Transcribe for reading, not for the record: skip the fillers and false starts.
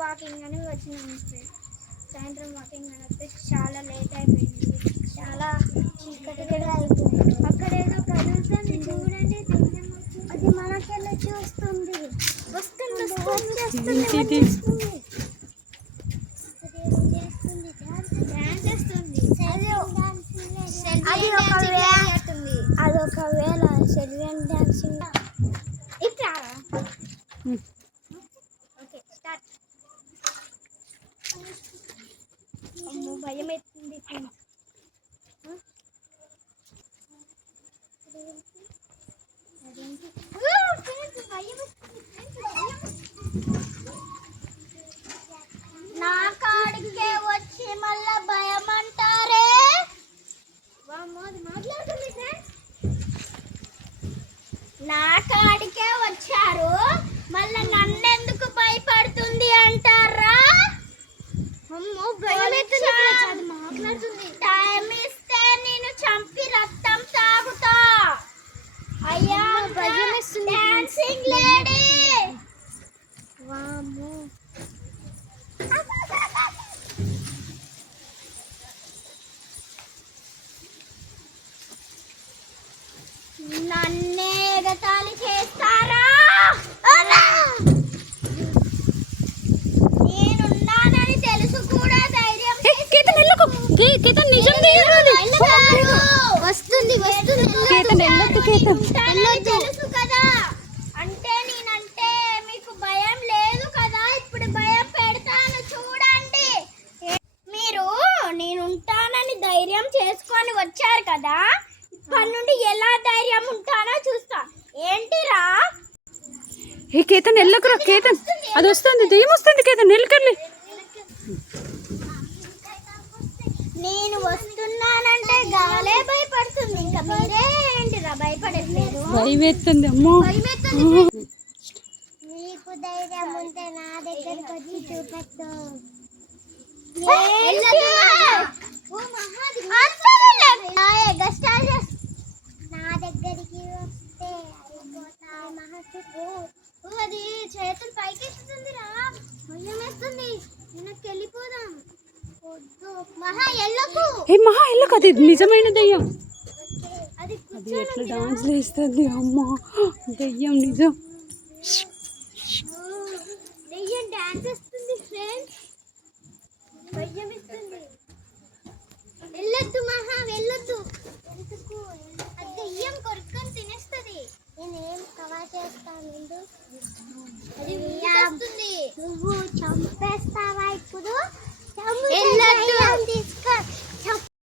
Walking అని వచ్చినాం friends. సాయంత్రం వాకింగ్ అని వస్తే చాలా లేట్ అయిపోయింది, చాలా చీకటిగా అయిపోయింది. అక్కడ ఏదో కదులుతుంది చూడండి, అది మనకెళ్ళి చూస్తుంది, వస్తుంది వస్తుంది వస్తుంది. అది ఒకవేళ సెల్వియన్ డాన్సింగ్ ఇట్లా. Okay start. అమ్మో భయం అవుతుంది. నా కాడికే వచ్చి మళ్ళా భయం అంటారే. మాట్లాడుతుంది ఫ్రెండ్స్. నా కాడికే వచ్చారు మళ్ళా నన్నెందుకు భయపడుతుంది అంటారా? మాట్లాడుతుంది. టైం ఇస్తే నేను చంపి రక్తం తాగుతా. అయ్యా డాన్సింగ్ లేడీ. వామ్మో నన్నే ఎగతాళి చేస్తారా? నేనున్నానని తెలుసు కూడా ధైర్యం వస్తుంది తెలుసు కదా. అంటే నేనంటే మీకు భయం లేదు కదా. ఇప్పుడు భయం పెడతాను చూడండి. మీరు నేనుంటానని ధైర్యం చేసుకొని వచ్చారు కదా, ఇప్పటి నుండి ఎలా ధైర్యం ఉంటానో చూస్తా. ఏంటిరా ఏ కేతన్ ఎల్లకురా కేతన్, అది వస్తుంది, దెయ్యం వస్తుంది కేతన్ ఎల్లకెళ్ళి. నేను వస్తున్నానంటే గాలే భయపడుతుంది, ఇంకా మీరే ఏంటిరా భయపడట్లేదు? భయమేస్తుంది అమ్మో. నీకు ధైర్యం ఉంటే నా దగ్గరికి వచ్చి చూపెట్టు. నా దగ్గరికి వస్తే అది చేతులు పైకి ఎత్తుతుందిరా, భయం వేస్తుంది. వెనక్కి వెళ్ళిపోదాం. మహా ఎల్లకు, అది నిజమైన దెయ్యం. అది ఎట్లా డాన్స్ వేస్తుంది అమ్మా, దెయ్యం నిజం. దెయ్యం డాన్స్ వేస్తుంది ఫ్రెండ్స్, భయం వేస్తుంది. వెళ్ళొద్దు మహా వెళ్ళొద్దు. అది దెయ్యం కొరుక్కొని తినేస్తుంది. నేనేం కవర్ చేస్తాను, అది నువ్వు చంపేస్తావా ఇప్పుడు? వెళ్ళొద్దు